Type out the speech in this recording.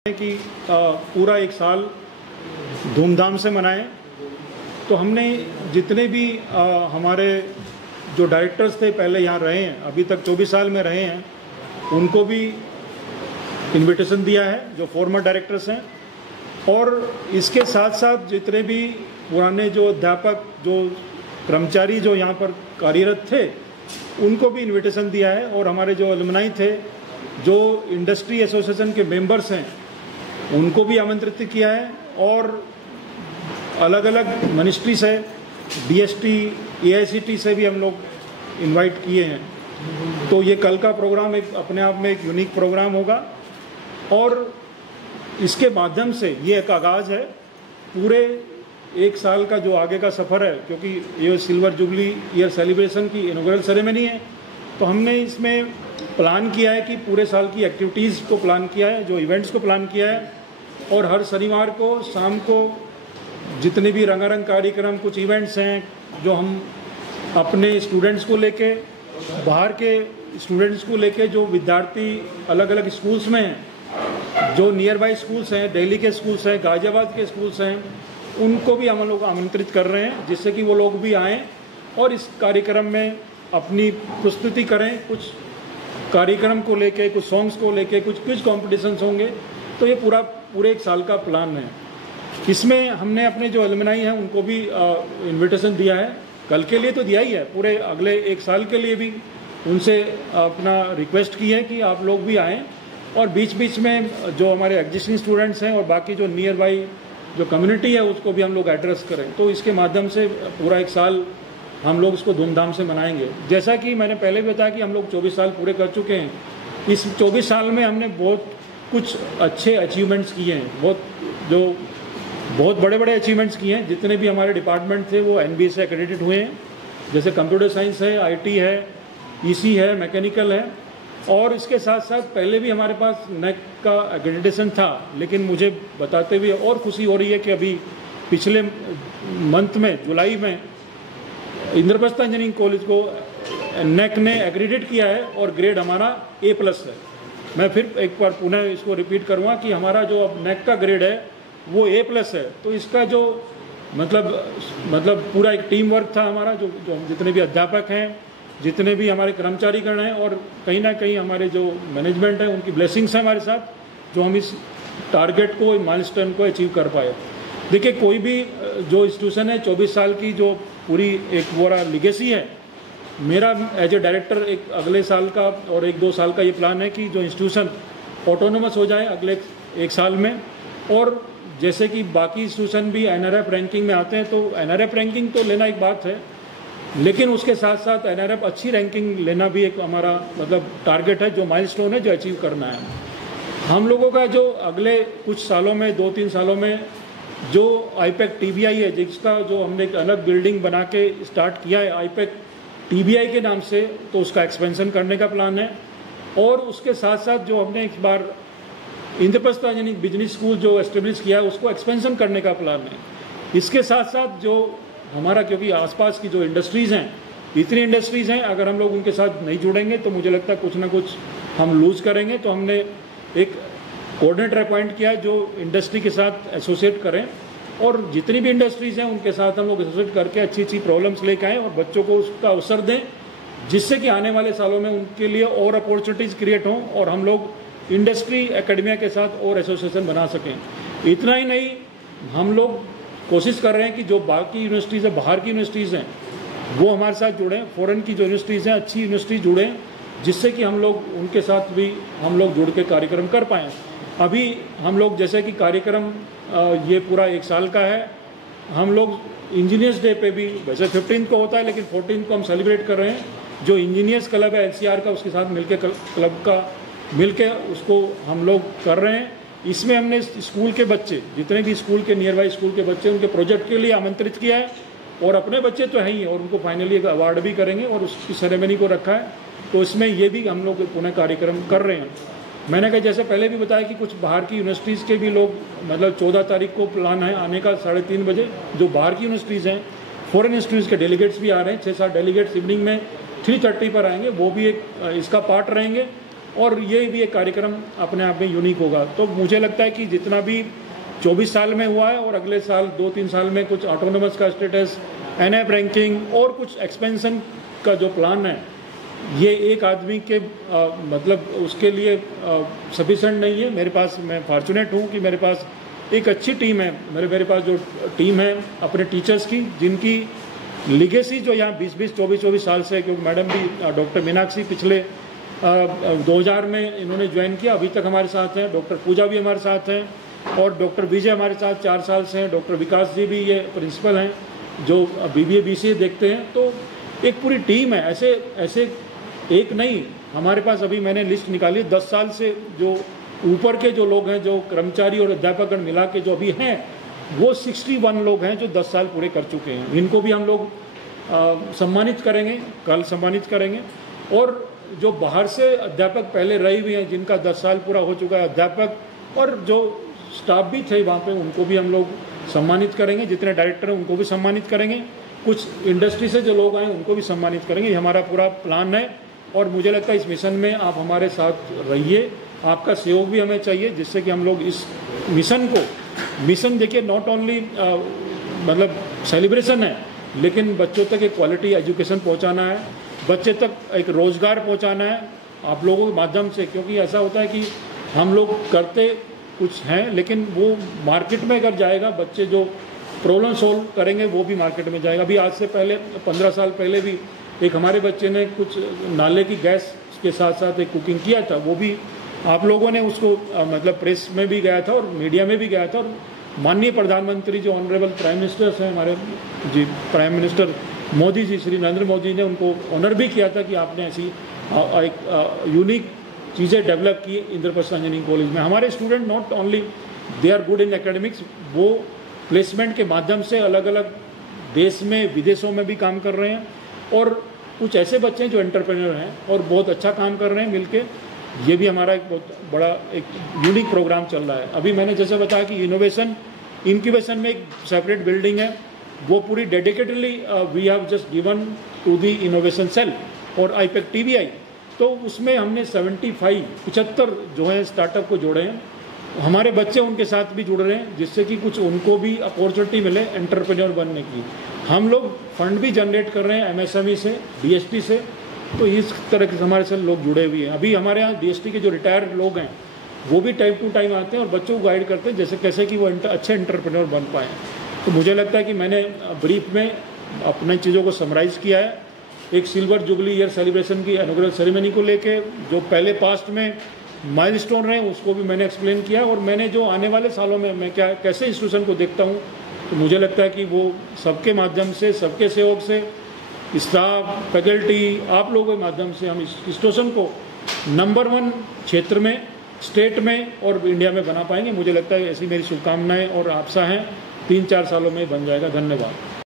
कि पूरा एक साल धूमधाम से मनाएं। तो हमने जितने भी हमारे जो डायरेक्टर्स थे पहले यहाँ रहे हैं, अभी तक 24 साल में रहे हैं, उनको भी इनविटेशन दिया है जो फॉर्मर डायरेक्टर्स हैं। और इसके साथ साथ जितने भी पुराने जो अध्यापक जो कर्मचारी जो यहाँ पर कार्यरत थे उनको भी इनविटेशन दिया है। और हमारे जो अलुमनाई थे, जो इंडस्ट्री एसोसिएशन के मेंबर्स हैं, उनको भी आमंत्रित किया है। और अलग अलग मिनिस्ट्री से, डीएसटी, एआईसीटी से भी हम लोग इनवाइट किए हैं। तो ये कल का प्रोग्राम एक अपने आप में एक यूनिक प्रोग्राम होगा। और इसके माध्यम से ये एक आगाज़ है पूरे एक साल का जो आगे का सफ़र है, क्योंकि ये सिल्वर जुबली ईयर सेलिब्रेशन की इनॉग्रेशन सेरेमनी है। तो हमने इसमें प्लान किया है कि पूरे साल की एक्टिविटीज़ को प्लान किया है, जो इवेंट्स को प्लान किया है। और हर शनिवार को शाम को जितने भी रंगारंग कार्यक्रम, कुछ इवेंट्स हैं जो हम अपने स्टूडेंट्स को लेके, बाहर के स्टूडेंट्स को लेके, जो विद्यार्थी अलग अलग स्कूल्स में हैं, जो नियर बाई स्कूल्स हैं, दिल्ली के स्कूल्स हैं, गाजियाबाद के स्कूल्स हैं, उनको भी हम लोग आमंत्रित कर रहे हैं, जिससे कि वो लोग भी आएँ और इस कार्यक्रम में अपनी प्रस्तुति करें। कुछ कार्यक्रम को लेके, कुछ सॉन्ग्स को लेके, कुछ क्विज कॉम्पिटिशन्स होंगे। तो ये पूरे एक साल का प्लान है। इसमें हमने अपने जो अलुमनाई हैं उनको भी इनविटेशन दिया है, कल के लिए तो दिया ही है, पूरे अगले एक साल के लिए भी उनसे अपना रिक्वेस्ट की है कि आप लोग भी आएँ। और बीच बीच में जो हमारे एग्जिस्टिंग स्टूडेंट्स हैं और बाकी जो नियर बाई जो कम्युनिटी है उसको भी हम लोग एड्रेस करें। तो इसके माध्यम से पूरा एक साल हम लोग इसको धूमधाम से मनाएंगे। जैसा कि मैंने पहले भी बताया कि हम लोग 24 साल पूरे कर चुके हैं। इस 24 साल में हमने बहुत कुछ अच्छे अचीवमेंट्स किए हैं, बहुत बड़े बड़े अचीवमेंट्स किए हैं। जितने भी हमारे डिपार्टमेंट थे वो एनबीए से एक्रेडिटेड हुए हैं, जैसे कंप्यूटर साइंस है, आईटी है, ईसी है, मैकेनिकल है। और इसके साथ साथ पहले भी हमारे पास नेक का एक्रेडिटेशन था, लेकिन मुझे बताते हुए और खुशी हो रही है कि अभी पिछले मंथ में, जुलाई में, इंद्रप्रस्थ इंजीनियरिंग कॉलेज को नेक ने एक्रेडिट किया है और ग्रेड हमारा A+ है। मैं फिर एक बार पुनः इसको रिपीट करूँगा कि हमारा जो अब नेक का ग्रेड है वो A+ है। तो इसका जो मतलब पूरा एक टीम वर्क था हमारा, जो जितने भी अध्यापक हैं, जितने भी हमारे कर्मचारीगण हैं, और कहीं ना कहीं हमारे जो मैनेजमेंट है, उनकी ब्लेसिंग्स है हमारे साथ, जो हम इस टारगेट को, माइलस्टोन को अचीव कर पाए। देखिए, कोई भी जो इंस्टीट्यूशन है, 24 साल की जो पूरी एक पूरा लिगेसी है, मेरा एज ए डायरेक्टर एक अगले साल का और 1-2 साल का ये प्लान है कि जो इंस्टीट्यूशन ऑटोनोमस हो जाए अगले एक साल में। और जैसे कि बाकी इंस्टीट्यूशन भी एनआरएफ रैंकिंग में आते हैं, तो एनआरएफ रैंकिंग तो लेना एक बात है, लेकिन उसके साथ साथ एनआरएफ अच्छी रैंकिंग लेना भी एक हमारा टारगेट है, जो माइलस्टोन है, जो अचीव करना है। हम लोगों का जो अगले कुछ सालों में, 2-3 सालों में, जो आईपैक टीबीआई है, जिसका जो हमने एक अलग बिल्डिंग बना के स्टार्ट किया है आईपैक टीबीआई के नाम से, तो उसका एक्सपेंशन करने का प्लान है। और उसके साथ साथ जो हमने एक बार इंद्रप्रस्थ इंजीनियरिंग बिजनेस स्कूल जो एस्टेब्लिश किया है, उसको एक्सपेंशन करने का प्लान है। इसके साथ साथ जो हमारा, क्योंकि आसपास की जो इंडस्ट्रीज़ हैं, इतनी इंडस्ट्रीज़ हैं, अगर हम लोग उनके साथ नहीं जुड़ेंगे तो मुझे लगता है कुछ ना कुछ हम लूज़ करेंगे। तो हमने एक कोऑर्डिनेटर अपॉइंट किया जो इंडस्ट्री के साथ एसोसिएट करें, और जितनी भी इंडस्ट्रीज़ हैं उनके साथ हम लोग एसोसिएट करके अच्छी प्रॉब्लम्स लेके आएँ और बच्चों को उसका अवसर दें, जिससे कि आने वाले सालों में उनके लिए और अपॉर्चुनिटीज़ क्रिएट हों और हम लोग इंडस्ट्री एकेडमिया के साथ और एसोसिएशन बना सकें। इतना ही नहीं, हम लोग कोशिश कर रहे हैं कि जो बाकी यूनिवर्सिटीज़ है, बाहर की यूनिवर्सिटीज़ हैं, वो हमारे साथ जुड़ें, फॉरेन की जो यूनिवर्सिटीज़ हैं, अच्छी यूनिवर्सिटी जुड़ें, जिससे कि हम लोग उनके साथ भी हम लोग जुड़ के कार्यक्रम कर पाएँ। अभी हम लोग जैसे कि कार्यक्रम ये पूरा एक साल का है, हम लोग इंजीनियर्स डे पे भी, वैसे 15 को होता है, लेकिन 14 को हम सेलिब्रेट कर रहे हैं। जो इंजीनियर्स क्लब है एलसीआर का, उसके साथ मिलके क्लब का मिलके उसको हम लोग कर रहे हैं। इसमें हमने स्कूल के बच्चे, जितने भी स्कूल के नियर बाई स्कूल के बच्चे, उनके प्रोजेक्ट के लिए आमंत्रित किया है, और अपने बच्चे तो हैं ही, और उनको फाइनली एक अवार्ड भी करेंगे और उसकी सेरेमनी को रखा है। तो इसमें ये भी हम लोग पुनः कार्यक्रम कर रहे हैं। मैंने कहा, जैसे पहले भी बताया कि कुछ बाहर की यूनिवर्सिटीज़ के भी लोग, 14 तारीख को प्लान है आने का 3:30 बजे, जो बाहर की यूनिवर्सिटीज़ हैं, फॉरेन इंस्टीट्यूट्स के डेलीगेट्स भी आ रहे हैं। 6-7 डेलीगेट्स इवनिंग में 3:30 पर आएंगे, वो भी एक इसका पार्ट रहेंगे। और ये भी एक कार्यक्रम अपने आप में यूनिक होगा। तो मुझे लगता है कि जितना भी 24 साल में हुआ है और अगले साल 2-3 साल में कुछ ऑटोनोमस का स्टेटस, NAP रैंकिंग और कुछ एक्सपेंशन का जो प्लान है, ये एक आदमी के मतलब उसके लिए सफिशेंट नहीं है। मेरे पास, मैं फॉर्चुनेट हूँ कि मेरे पास एक अच्छी टीम है। मेरे पास जो टीम है अपने टीचर्स की, जिनकी लिगेसी जो यहाँ 20-20, 24-24 साल से, क्योंकि मैडम भी डॉक्टर मीनाक्षी पिछले 2000 में इन्होंने ज्वाइन किया, अभी तक हमारे साथ हैं। डॉक्टर पूजा भी हमारे साथ हैं और डॉक्टर विजय हमारे साथ 4 साल से हैं। डॉक्टर विकास जी भी ये प्रिंसिपल हैं जो BBA BCA देखते हैं। तो एक पूरी टीम है, ऐसे एक नहीं, हमारे पास अभी मैंने लिस्ट निकाली 10 साल से जो ऊपर के जो लोग हैं, जो कर्मचारी और अध्यापकगण मिला के जो अभी हैं, वो 61 लोग हैं जो 10 साल पूरे कर चुके हैं। इनको भी हम लोग सम्मानित करेंगे, कल सम्मानित करेंगे। और जो बाहर से अध्यापक पहले रहे हुए हैं, जिनका 10 साल पूरा हो चुका है, अध्यापक और जो स्टाफ भी थे वहाँ पे, उनको भी हम लोग सम्मानित करेंगे। जितने डायरेक्टर हैं उनको भी सम्मानित करेंगे। कुछ इंडस्ट्री से जो लोग आए उनको भी सम्मानित करेंगे। ये हमारा पूरा प्लान है और मुझे लगता है इस मिशन में आप हमारे साथ रहिए। आपका सहयोग भी हमें चाहिए, जिससे कि हम लोग इस मिशन देखिए, नॉट ओनली मतलब सेलिब्रेशन है, लेकिन बच्चों तक एक क्वालिटी एजुकेशन पहुंचाना है, बच्चे तक एक रोज़गार पहुंचाना है आप लोगों के माध्यम से। क्योंकि ऐसा होता है कि हम लोग करते कुछ हैं, लेकिन वो मार्केट में अगर जाएगा, बच्चे जो प्रॉब्लम सोल्व करेंगे वो भी मार्केट में जाएगा। अभी आज से पहले 15 साल पहले भी एक हमारे बच्चे ने कुछ नाले की गैस के साथ साथ एक कुकिंग किया था, वो भी आप लोगों ने उसको मतलब प्रेस में भी गया था और मीडिया में भी गया था। और माननीय प्रधानमंत्री जो ऑनरेबल प्राइम मिनिस्टर हैं हमारे जी, प्राइम मिनिस्टर मोदी जी, श्री नरेंद्र मोदी ने उनको ऑनर भी किया था कि आपने ऐसी एक यूनिक चीज़ें डेवलप की इंद्रप्रस्थ इंजीनियरिंग कॉलेज में। हमारे student not only they are good in academics, वो प्लेसमेंट के माध्यम से अलग अलग देश में, विदेशों में भी काम कर रहे हैं। और कुछ ऐसे बच्चे हैं जो एंटरप्रेन्योर हैं और बहुत अच्छा काम कर रहे हैं मिलके। ये भी हमारा एक बहुत बड़ा एक यूनिक प्रोग्राम चल रहा है। अभी मैंने जैसे बताया कि इनोवेशन इंक्यूबेशन में एक सेपरेट बिल्डिंग है, वो पूरी dedicatedly we have just given to the innovation cell और IPAC TBI। तो उसमें हमने 75 जो है स्टार्टअप को जोड़े हैं। हमारे बच्चे उनके साथ भी जुड़ रहे हैं, जिससे कि कुछ उनको भी अपॉर्चुनिटी मिले एंटरप्रेन्योर बनने की। हम लोग फंड भी जनरेट कर रहे हैं MSME से, DST से। तो इस तरह के हमारे साथ लोग जुड़े हुए हैं। अभी हमारे यहाँ DST के जो रिटायर्ड लोग हैं वो भी टाइम टू टाइम आते हैं और बच्चों को गाइड करते हैं, जैसे कैसे कि वो अच्छे एंटरप्रेन्योर बन पाएँ। तो मुझे लगता है कि मैंने ब्रीफ में अपने चीज़ों को समराइज़ किया है। एक सिल्वर जुबली ईयर सेलिब्रेशन की इनॉग्रेशन सेरेमनी को लेके जो पहले पास्ट में माइलस्टोन रहे उसको भी मैंने एक्सप्लेन किया, और मैंने जो आने वाले सालों में मैं कैसे इंस्टीट्यूशन को देखता हूँ, तो मुझे लगता है कि वो सबके माध्यम से, सबके सहयोग से, स्टाफ, फैकल्टी, आप लोगों के माध्यम से हम इस इंस्टीट्यूशन को नंबर 1 क्षेत्र में, स्टेट में और इंडिया में बना पाएंगे। मुझे लगता है ऐसी मेरी शुभकामनाएं और आशा हैं 3-4 सालों में बन जाएगा। धन्यवाद।